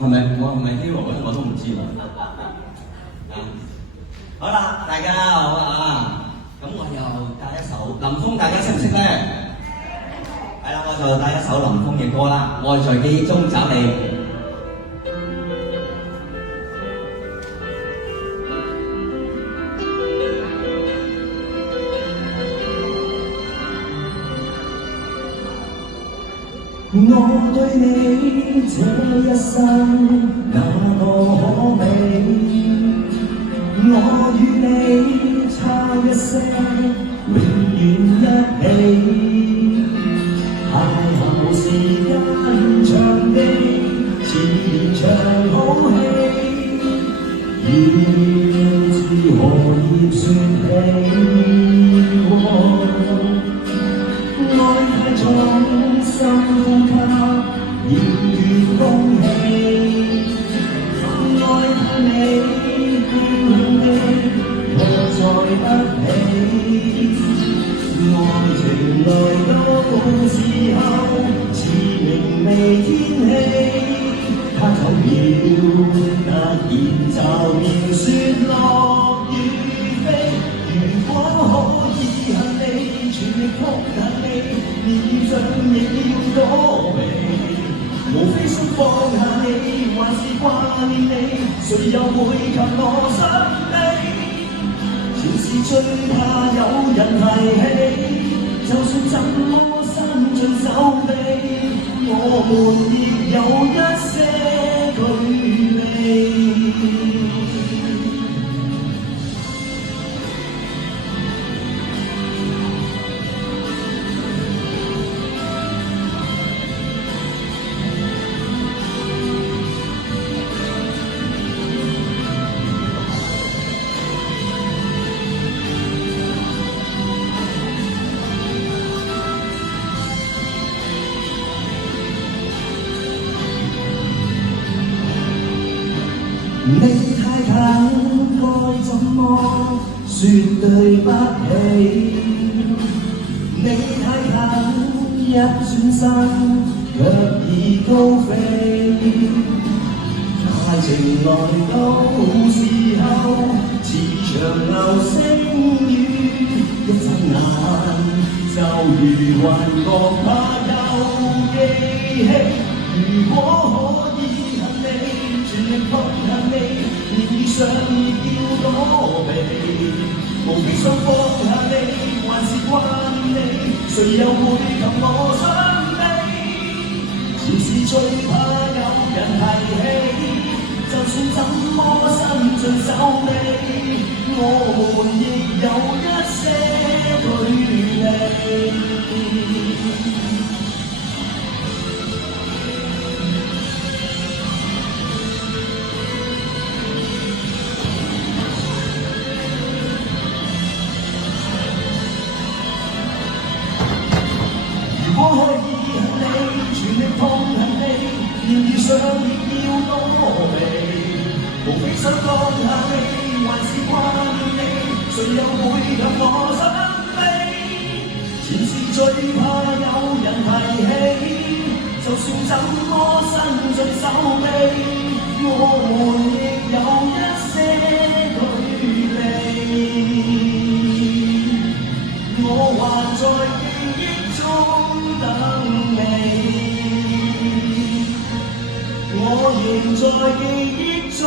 係咪我係咪 hero 咧？我都唔知喎。好啦，大家好啊！咁我又帶一首林峯，大家識唔識咧？係啦，我就帶一首林峯嘅歌啦，《愛在記憶中找你》。我對你這一生那麼可美，我與你差一些，永遠一起。邂逅時間長地，似場好戲，要知何葉説起。愛太重，深呼吸，厭倦空氣。愛太美，輕輕的，我載不起。愛情來到時候，似明媚天氣。他走了，突然驟變雪落雨飛。如果可以恨你，全力撲近你，面上亦要躲避。無非想放下你，還是掛念你，誰又會及我傷悲？前事最怕有人提起，就算怎麼伸盡手臂，我們亦有一些距離。你太近，該怎麼説對不起？你太近，一轉身卻已高飛。愛情來到時候，似場流星雨，一睜眼就如幻覺，怕有記起。如果可以恨你，全力撲近你，面上亦要躲避。無非想放下你，還是掛念你，誰又會及我傷悲？前事最怕有人提起，就算怎麼伸盡手臂，我們亦有一些距離。如果可以恨你，全力碰恨你，連遇上亦要躲避。無非想放下你，還是掛念你，誰又會及我傷悲？前事最怕有人提起，就算怎麼伸盡手臂，我們亦有一些距離。我還在記憶中等你，我仍在記憶中。